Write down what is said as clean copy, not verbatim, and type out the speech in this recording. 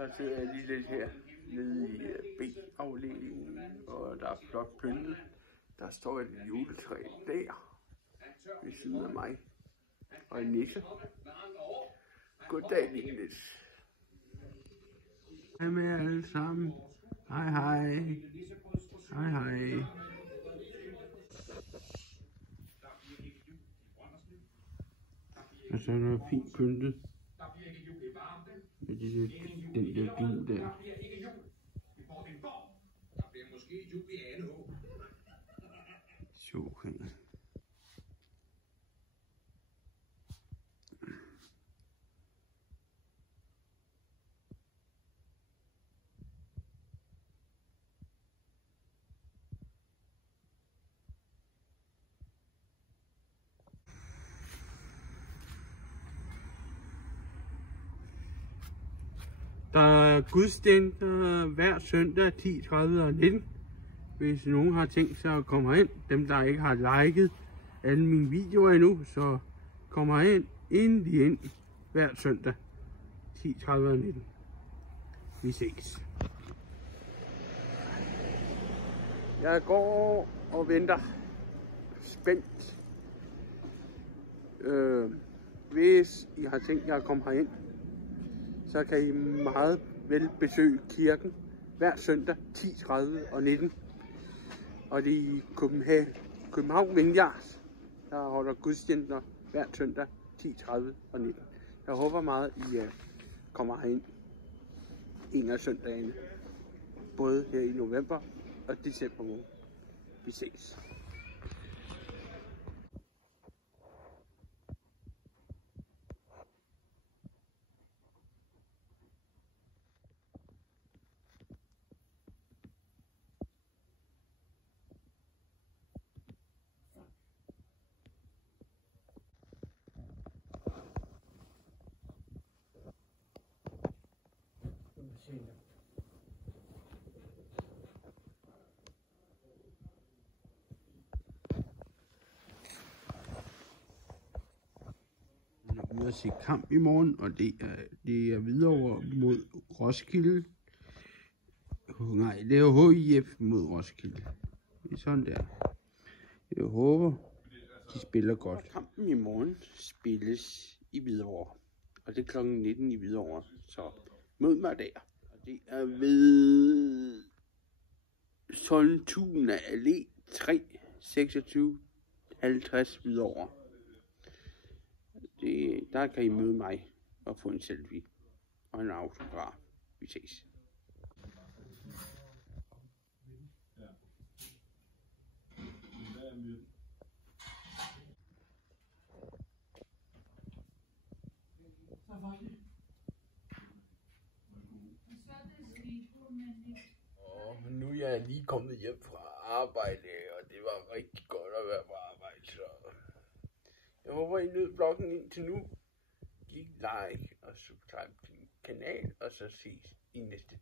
Så sidder jeg lige lidt her nede i B-afdelingen, og der er flot pyntet. Der står et juletræ der ved siden af mig, og en nisse. Goddag, lille nisse. Hej med jer alle sammen. Hej hej. Hej hej. Og så er der fint pyntet med den der dug der. Sådan. Der er gudstjenester hver søndag 10, 30 og 19. Hvis nogen har tænkt sig at komme herind, dem der ikke har liket alle mine videoer endnu, så kommer herind endelig ind hver søndag 10, 30 og 19. Vi ses. Jeg går og venter spændt. Hvis I har tænkt jer at komme herind, så kan I meget vel besøge kirken hver søndag 10, 30 og 19. Og det er i København Vineyard, der holder gudstjenester hver søndag 10, 30 og 19. Jeg håber meget, I kommer herind en af søndagene, både her i november og december måned. Vi ses. Jeg er ude at se kamp i morgen, og det er Hvidovre mod Roskilde. Nej, det er HIF mod Roskilde. Det er sådan der. Jeg håber, de spiller godt. Kampen i morgen spilles i Hvidovre, og det er kl. 19 i Hvidovre, så mød mig der. Og det er ved Soltuna Allé 3, 26, 50 Hvidovre. Der kan I møde mig og få en selfie og en autograf. Vi ses. Nu er jeg lige kommet hjem fra arbejde, og det var rigtig godt at være på arbejde, så jeg håber, I nød vloggen indtil nu. Giv like og subscribe til min kanal, og så ses i næste